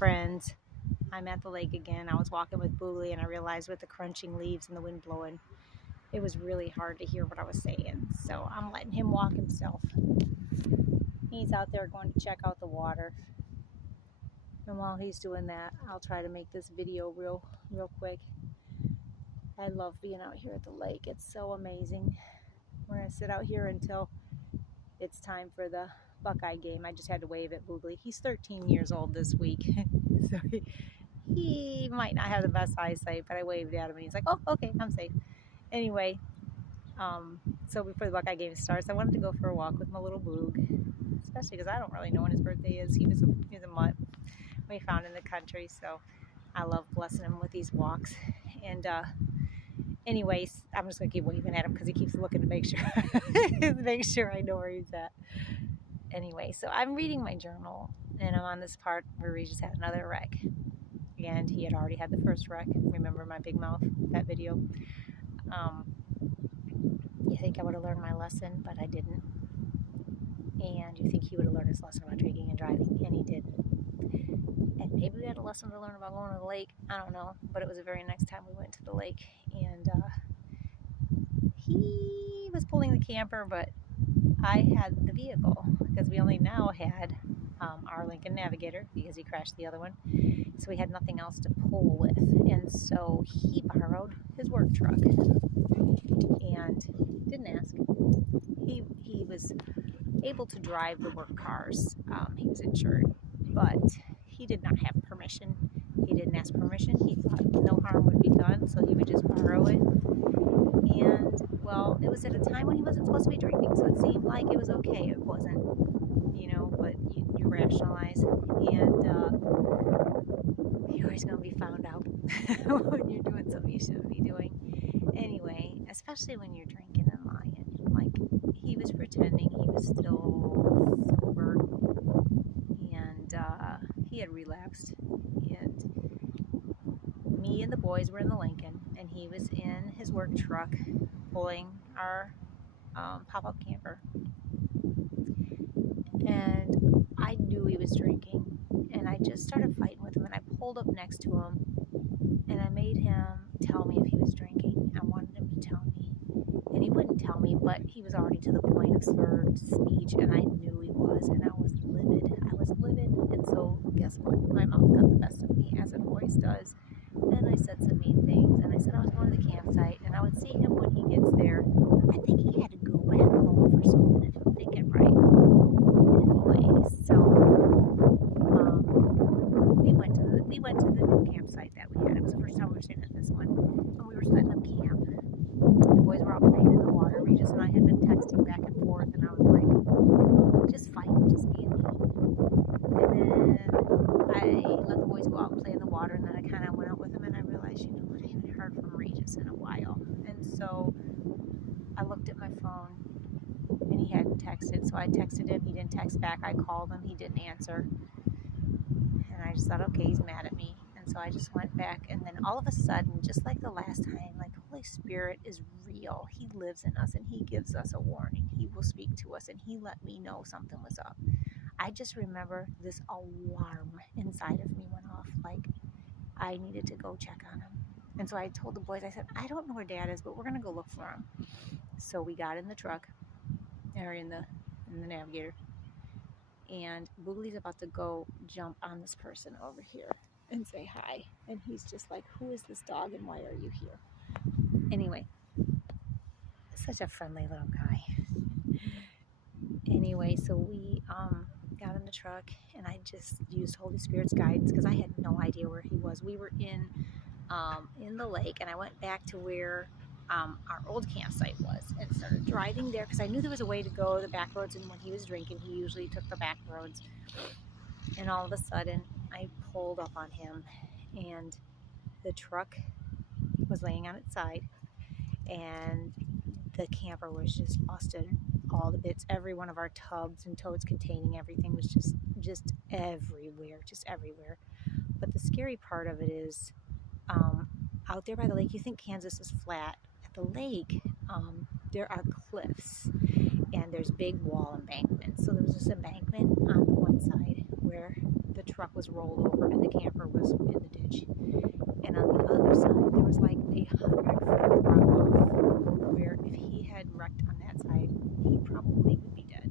friends. I'm at the lake again. I was walking with Boogly and I realized with the crunching leaves and the wind blowing, it was really hard to hear what I was saying. So I'm letting him walk himself. He's out there going to check out the water. And while he's doing that, I'll try to make this video real quick. I love being out here at the lake. It's so amazing. We're going to sit out here until it's time for the Buckeye game. I just had to wave at Boogly. He's 13 years old this week. So he might not have the best eyesight, but I waved at him and he's like, oh, okay, I'm safe. Anyway, so before the Buckeye game starts, I wanted to go for a walk with my little Boog, especially because I don't really know when his birthday is. He was a mutt we found in the country, so I love blessing him with these walks. And anyways, I'm just gonna keep waving at him because he keeps looking to make sure I know where he's at. Anyway, so I'm reading my journal and I'm on this part where we just had another wreck, and he had already had the first wreck. Remember my big mouth, that video? You think I would have learned my lesson, but I didn't. And you think he would have learned his lesson about drinking and driving, and he didn't. And maybe we had a lesson to learn about going to the lake. I don't know. But it was the very next time we went to the lake. And he was pulling the camper, but I had the vehicle. Because we only now had our Lincoln Navigator, because he crashed the other one. So we had nothing else to pull with. And so he borrowed his work truck. And didn't ask. He was able to drive the work cars. He was insured, but he did not have permission. He didn't ask permission. He thought no harm would be done, so he would just borrow it. And well, it was at a time when he wasn't supposed to be drinking, so it seemed like it was okay. It wasn't, but you rationalize, and you're always going to be found out when you're doing something you shouldn't be doing. Anyway, especially when you're drinking and lying. Like, he was pretending he was still sober, and he had relapsed, and me and the boys were in the Lincoln, and he was in his work truck pulling our pop-up camper, and I knew he was drinking, and I just started fighting with him, and I pulled up next to him, and I made him tell me if he was drinking. I wanted him to tell me, and he wouldn't tell me, but he was already to the point of slurred speech, and I knew he was, and I was livid. And so guess what? My mouth got the best of me, as it always does, and I said some mean things, and I said I was going to the campsite, and I would see him when he gets there. I think he had to go back home for something, if I'm thinking right. Anyway, so we went to the new campsite that we had. It was the first time we were staying at this one, and we were setting up camp. The boys were all playing in the water. Regis and I had been texting back and forth, and I was like, just fighting, just being mean. And then I let the boys go out and play in the water, and then I kind of went out with them, and I realized, I haven't heard from Regis in a while. And so I looked at my phone, and he hadn't texted, so I texted him. He didn't text back. I called him. He didn't answer. And I just thought, okay, he's mad at me. And so I just went back, and then all of a sudden, just like the last time, like, Holy Spirit is real. He lives in us, and he gives us a warning. He will speak to us, and he let me know something was up. I just remember this alarm inside of me went off, like I needed to go check on him. And so I told the boys, I said, I don't know where Dad is, but we're going to go look for him. So we got in the truck, or in the Navigator, and Boogly's about to go jump on this person over here and say hi. And he's just like, who is this dog and why are you here? Anyway, such a friendly little guy. Anyway, so we got in the truck, and I just used Holy Spirit's guidance because I had no idea where he was. We were in the lake, and I went back to where our old campsite was and started driving there because I knew there was a way to go the back roads, and when he was drinking, he usually took the back roads. And all of a sudden, I pulled up on him, and the truck was laying on its side, and the camper was just busted. All the bits, every one of our tubs and totes containing everything was just everywhere. But the scary part of it is, out there by the lake, you think Kansas is flat. At the lake, there are cliffs, and there's big wall embankments. So there was this embankment on the one side where the truck was rolled over and the camper was in the ditch. And on the other side, there was like 100-foot drop off where if he had wrecked on that side, he probably would be dead.